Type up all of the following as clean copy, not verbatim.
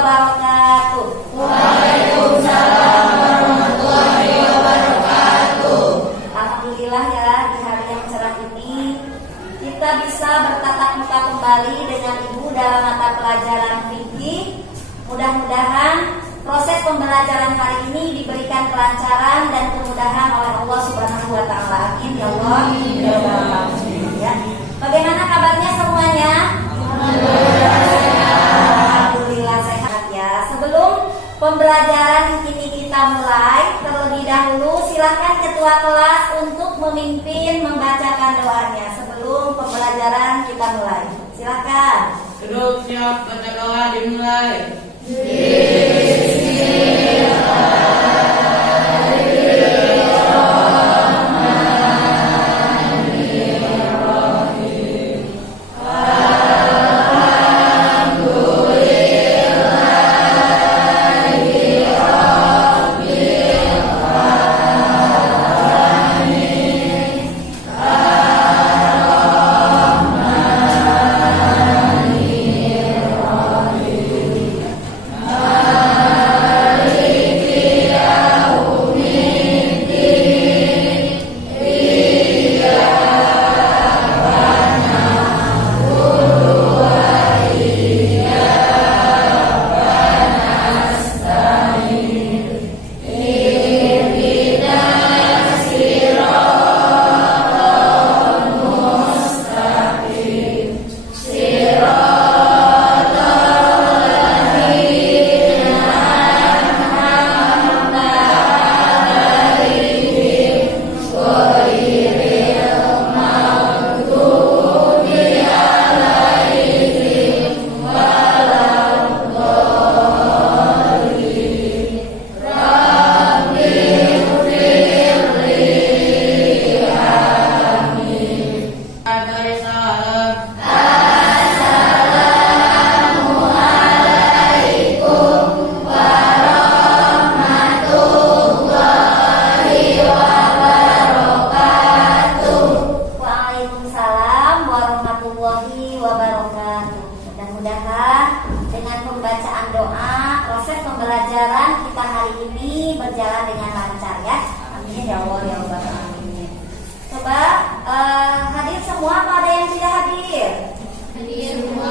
wabarakatuh. Waalaikumsalam warahmatullahi wabarakatuh. Alhamdulillah ya, di hari yang cerah ini kita bisa bertatap muka kembali dengan Ibu dalam mata pelajaran fikih. Mudah-mudahan proses pembelajaran hari ini diberikan kelancaran dan kemudahan oleh Allah Subhanahu wa taala. Amin ya Allah. Ya. Bagaimana kabarnya semuanya? Alhamdulillah sehat ya. Sebelum pembelajaran ini kita mulai, terlebih dahulu silakan ketua kelas untuk memimpin membacakan doanya sebelum pembelajaran kita mulai. Silakan. Duduk siap, baca doa dimulai.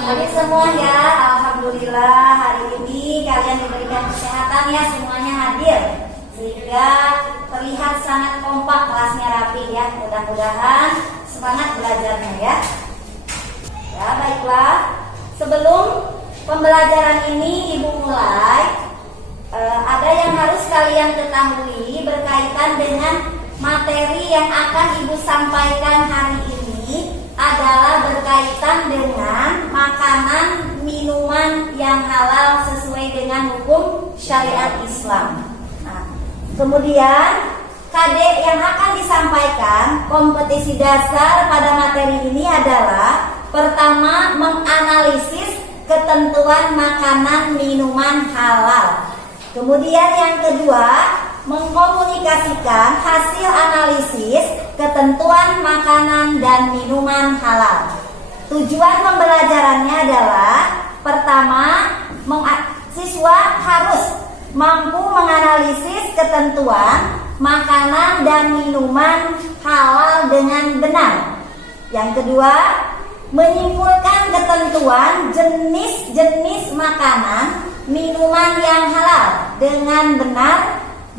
Hadir semua ya, alhamdulillah hari ini kalian diberikan kesehatan ya, semuanya hadir sehingga terlihat sangat kompak, kelasnya rapi ya. Mudah-mudahan semangat belajarnya ya. Ya baiklah, sebelum pembelajaran ini Ibu mulai, ada yang harus kalian ketahui berkaitan dengan materi yang akan Ibu sampaikan hari ini adalah berkaitan dengan makanan minuman yang halal sesuai dengan hukum syariat Islam. Nah, kemudian KD yang akan disampaikan kompetisi dasar pada materi ini adalah pertama menganalisis ketentuan makanan minuman halal. Kemudian yang kedua mengkomunikasikan hasil analisis ketentuan makanan dan minuman halal. Tujuan pembelajarannya adalah pertama, siswa harus mampu menganalisis ketentuan makanan dan minuman halal dengan benar. Yang kedua, menyimpulkan ketentuan jenis-jenis makanan minuman yang halal dengan benar.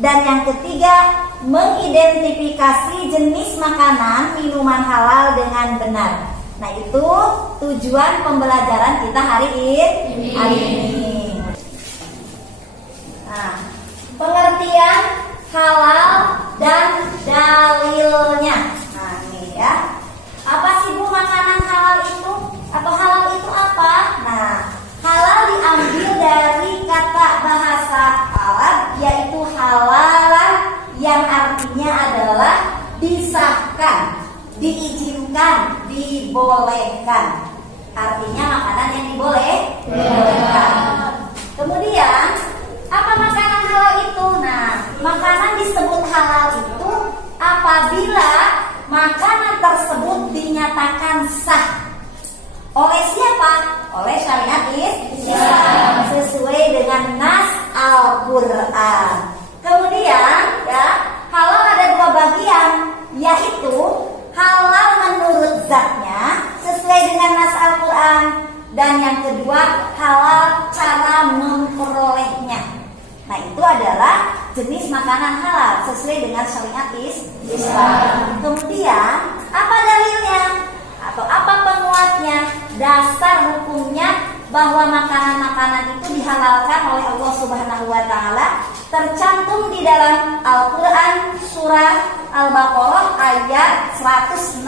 Dan yang ketiga, mengidentifikasi jenis makanan minuman halal dengan benar. Nah, itu tujuan pembelajaran kita hari ini. Nah, pengertian halal dan dalilnya. Nah, ini ya. Apa sih Bu makanan halal itu? Atau halal itu apa? Nah, halal diambil dari kata bahasa Arab yaitu halalan, yang artinya adalah disahkan, diizinkan, dibolehkan. Artinya makanan yang dibolehkan. Kemudian apa makanan halal itu? Nah, makanan disebut halal itu apabila makanan tersebut dinyatakan sah oleh siapa? Oleh syariat Islam, sesuai dengan Al-Quran. Kemudian ya, halal ada dua bagian, yaitu halal menurut zatnya sesuai dengan nas Al-Quran, dan yang kedua halal cara memperolehnya. Nah, itu adalah jenis makanan halal sesuai dengan syariat Islam. Kemudian apa dalilnya atau apa penguatnya? Dasar hukumnya bahwa makanan-makanan itu dihalalkan oleh Allah Subhanahu wa taala tercantum di dalam Al-Qur'an surah Al-Baqarah ayat 168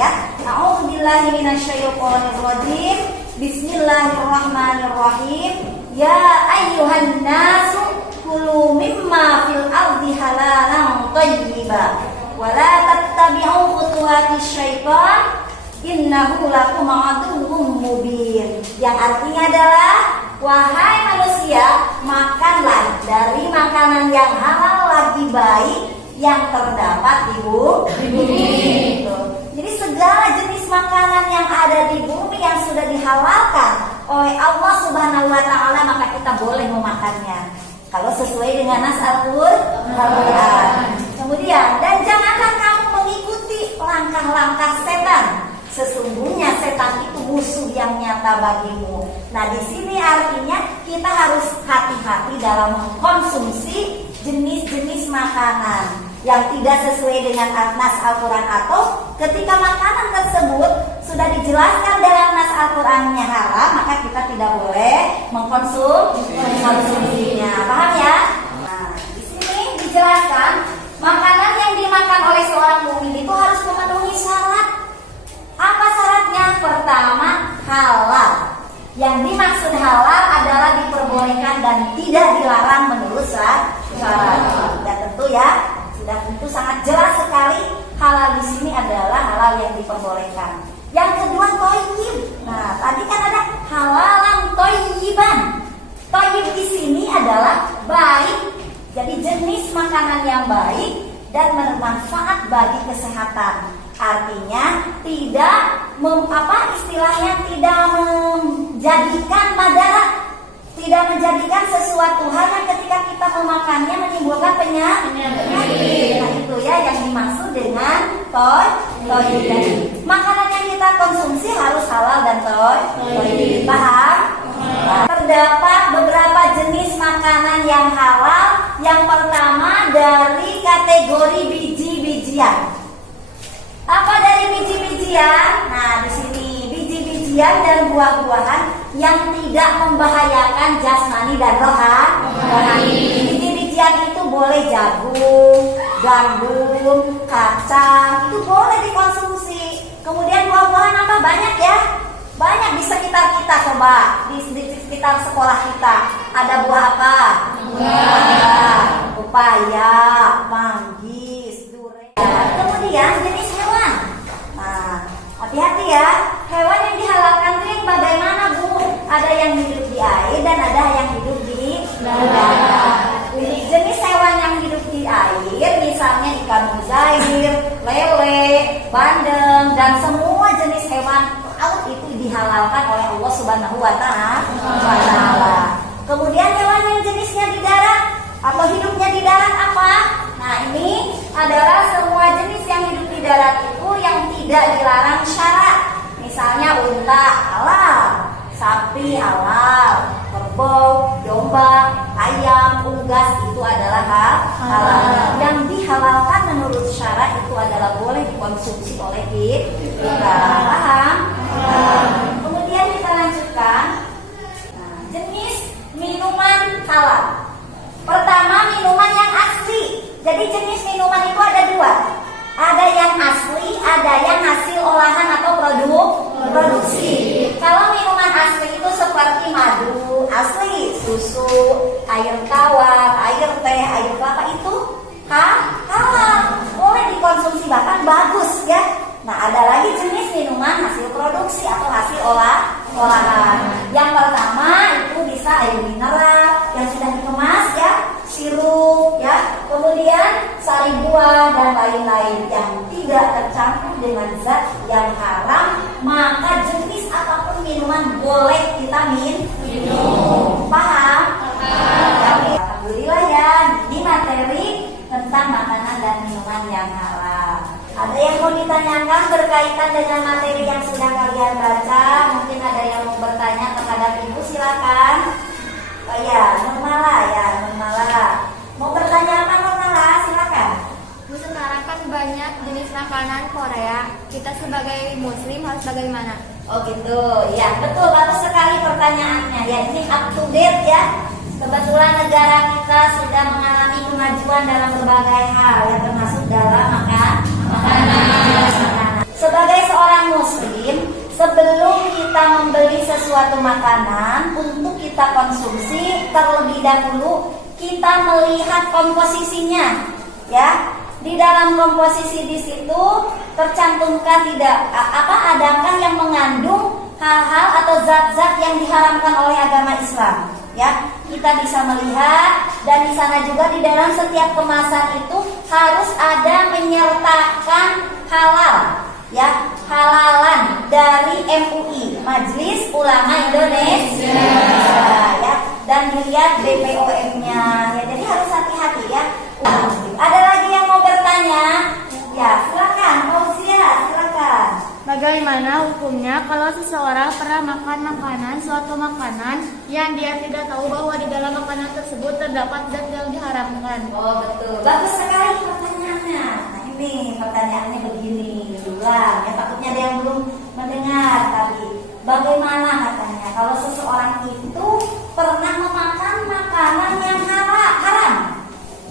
ya. A'udzubillahi minasyaitonir rajim. Bismillahirrahmanirrahim. Ya ayyuhan nasu kulu mimma fil ardi halalan thayyiban wa la tattabi'u khutuwatis syaitan innahu lakum aduwwum mubin. Yang artinya adalah, wahai manusia, makanlah dari makanan yang halal lagi baik yang terdapat di bumi. Jadi segala jenis makanan yang ada di bumi yang sudah dihalalkan oleh Allah Subhanahu wa taala, maka kita boleh memakannya kalau sesuai dengan nas Al-Qur'an. Kemudian, dan janganlah kamu mengikuti langkah-langkah setan. Sesungguhnya setan itu musuh yang nyata bagimu. Nah, di sini artinya kita harus hati-hati dalam mengkonsumsi jenis-jenis makanan yang tidak sesuai dengan nas Al-Quran, atau ketika makanan tersebut sudah dijelaskan dalam nas Al-Qurannya haram, maka kita tidak boleh mengkonsumsinya. Paham ya? Nah, di sini dijelaskan makanan yang dimakan oleh seorang mukmin itu harus memenuhi syarat. Apa syaratnya? Pertama, halal. Yang dimaksud halal adalah diperbolehkan dan tidak dilarang menurut syarat. Dan tentu ya, sudah tentu sangat jelas sekali halal di sini adalah halal yang diperbolehkan. Yang kedua, thayyib. Nah, tadi kan ada halalan thayyiban. Thayyib di sini adalah baik. Jadi jenis makanan yang baik dan bermanfaat bagi kesehatan. Artinya tidak istilahnya tidak menjadikan madarat, tidak menjadikan sesuatu hal yang ketika kita memakannya menimbulkan penyakit. Nah, itu ya yang dimaksud dengan thayyib. Makanan yang kita konsumsi harus halal dan thayyib. Paham? Nah, terdapat beberapa jenis makanan yang halal. Yang pertama dari kategori biji-bijian. Apa dari biji-bijian? Nah, di sini biji-bijian dan buah-buahan yang tidak membahayakan jasmani dan rohani. Biji-bijian itu boleh jagung, gandum, kacang, itu boleh dikonsumsi. Kemudian buah-buahan apa? Banyak ya. Banyak di sekitar kita, coba di sekitar sekolah kita ada buah apa? Pepaya, manggis, durian. Kemudian jenis hewan. Nah, hati-hati ya. Hewan yang dihalalkan itu yang bagaimana, Bu? Ada yang hidup di air dan ada yang hidup di darat. Jenis hewan yang hidup di air misalnya ikan mujair, lele, bandeng, dan semua jenis hewan laut itu dihalalkan oleh Allah Subhanahu wa taala. Kemudian hewan yang jenisnya di darat atau hidupnya di darat apa? Nah, ini adalah semua jenis yang hidup di darat itu yang tidak dilarang syarat. Misalnya unta halal, sapi halal, kerbau, domba, ayam, unggas itu adalah halal. Yang dihalalkan menurut syarat itu adalah boleh dikonsumsi oleh kita. Paham? Kemudian kita lanjutkan. Nah, jenis minuman halal. Pertama, minuman yang asli. Jadi jenis minuman itu ada dua. Ada yang asli, ada yang hasil olahan atau produksi. Kalau minuman asli itu seperti madu asli, susu, air tawar, air teh, air kelapa itu halal, boleh dikonsumsi, bahkan bagus ya. Nah, ada lagi jenis minuman hasil produksi atau hasil olahan. Yang pertama itu bisa air mineral yang sudah dikemas ya, sirup ya, kemudian sari buah dan lain-lain yang tidak tercampur dengan zat yang haram, maka jenis apapun minuman boleh kita minum. Paham? tanyakan berkaitan dengan materi yang sudah kalian baca? Mungkin ada yang mau bertanya terhadap Ibu, silakan. Oh ya, Nurmala. Mau bertanya apa Nurmala? Silakan. Bu, sekarang kan banyak jenis makanan Korea. Kita sebagai muslim harus bagaimana? Oh gitu, ya betul, bagus sekali pertanyaannya. Ya ini up to date ya. Kebetulan negara kita sudah mengalami kemajuan dalam berbagai hal, ya termasuk dalam makanan. Sebagai seorang muslim, sebelum kita membeli sesuatu makanan untuk kita konsumsi, terlebih dahulu kita melihat komposisinya, ya. Di dalam komposisi di situ tercantumkah adakah yang mengandung hal-hal atau zat-zat yang diharamkan oleh agama Islam, ya. Kita bisa melihat, dan di sana juga di dalam setiap kemasan itu harus ada menyertakan halal, ya, halalan dari MUI, Majelis Ulama Indonesia, ya, dan dilihat BPOM-nya, ya. Jadi harus hati-hati ya. Ada lagi yang mau bertanya? Ya, silakan, Fauzia, silakan. Bagaimana hukumnya kalau seseorang pernah makan suatu makanan yang dia tidak tahu bahwa di dalam makanan tersebut terdapat zat yang diharamkan? Oh betul, bagus sekali pertanyaannya. Nah ini pertanyaannya begini, diulang ya, takutnya ada yang belum mendengar tadi. Bagaimana katanya kalau seseorang itu pernah memakan makanan yang haram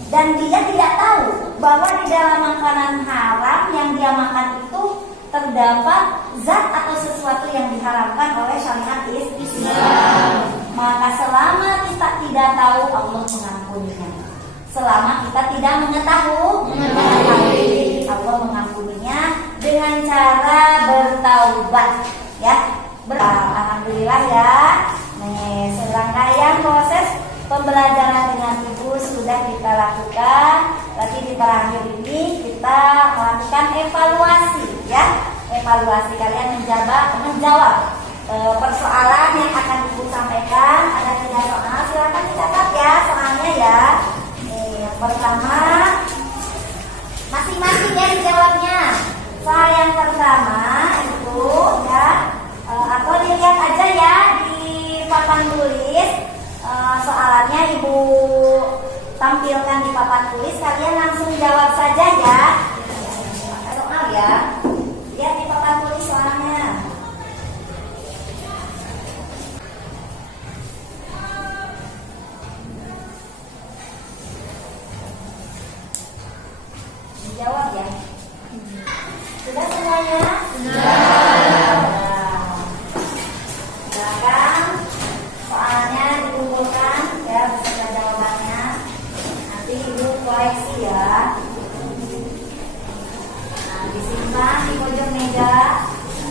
dan dia tidak tahu bahwa di dalam makanan haram yang dia makan itu terdapat zat atau sesuatu yang diharamkan oleh syariat Islam. Maka selama kita tidak tahu, Allah mengampuninya. Selama kita tidak mengetahui, Allah mengampuninya dengan cara bertaubat, ya. Alhamdulillah ya. Nih, serangkaian proses pembelajaran dengan Ibu sudah kita lakukan. Berarti di terakhir ini kita melakukan evaluasi, ya. Evaluasi, kalian menjawab persoalan yang akan Ibu sampaikan. Ada 3 soal, silakan dicatat ya soalnya ya. Yang pertama, masing-masing ya dijawabnya. Soal yang pertama itu ya, atau dilihat aja ya di papan tulis. Soalannya Ibu tampilkan di papan tulis, kalian langsung jawab saja ya. Soal ya, lihat di papan tulis soalnya. Dijawab ya. Sudah semuanya? Sudah. Silakan soalnya dikumpulkan ya beserta jawabannya. Nanti Ibu koreksi ya. Nah, disimpan di pojok meja.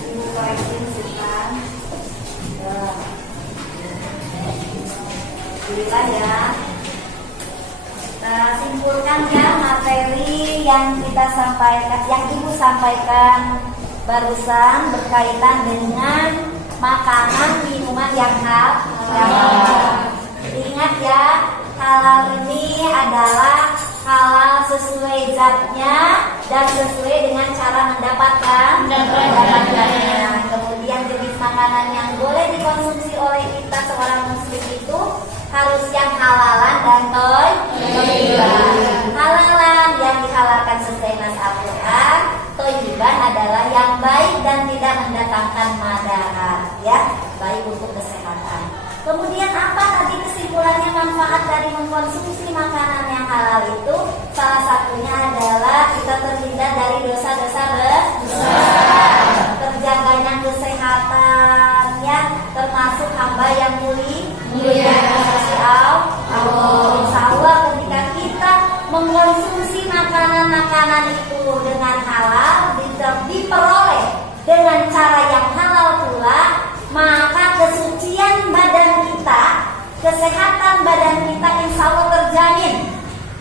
Ibu koreksi, simpan. Pilihlah ya. Kita simpulkan ya materi yang kita sampaikan, yang Ibu sampaikan barusan berkaitan dengan makanan minuman yang halal. Ingat ya, halal ini adalah halal sesuai zatnya dan sesuai dengan cara mendapatkannya. Kemudian jenis makanan yang boleh dikonsumsi oleh kita seorang muslim itu harus yang halalan dan thayyiban. Halalan yang dihalalkan sesuai nas Al-Quran, thayyiban adalah yang baik dan tidak mendatangkan madarat, ya, baik untuk kesehatan. Kemudian apa tadi kesimpulannya manfaat dari mengkonsumsi makanan yang halal itu? Salah satunya adalah kita terhindar dari dosa-dosa besar, terjaganya kesehatan, ya, termasuk hamba yang mulia Allah. Insya Allah ketika kita mengkonsumsi makanan-makanan itu dengan halal, diperoleh dengan cara yang halal pula, maka kesucian badan kita, kesehatan badan kita insya Allah terjamin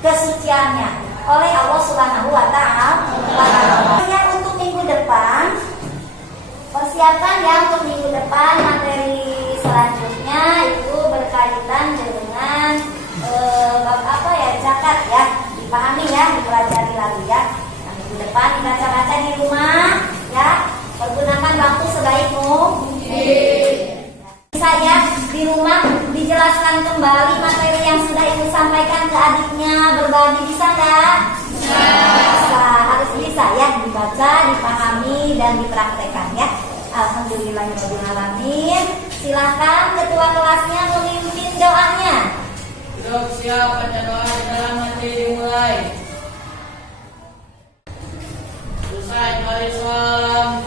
kesuciannya oleh Allah Subhanahu wa Ta'ala. Ya, untuk minggu depan, persiapan ya untuk minggu depan materi selanjutnya itu berkaitan dengan zakat ya, dipahami ya, dipelajari lagi ya. Nah, minggu depan dibaca-baca di rumah. Pergunakan waktu sebaik mungkin. Bisa ya di rumah dijelaskan kembali materi yang sudah ibu sampaikan ke adiknya, berbagi, bisa nggak? Bisa, harus bisa ya, dibaca, dipahami, dan dipraktekkan ya. Alhamdulillahirobbilalamin. Silakan ketua kelasnya memimpin doanya. Duduk siap, baca doa di dalam hati dimulai. Selesai, mari salam.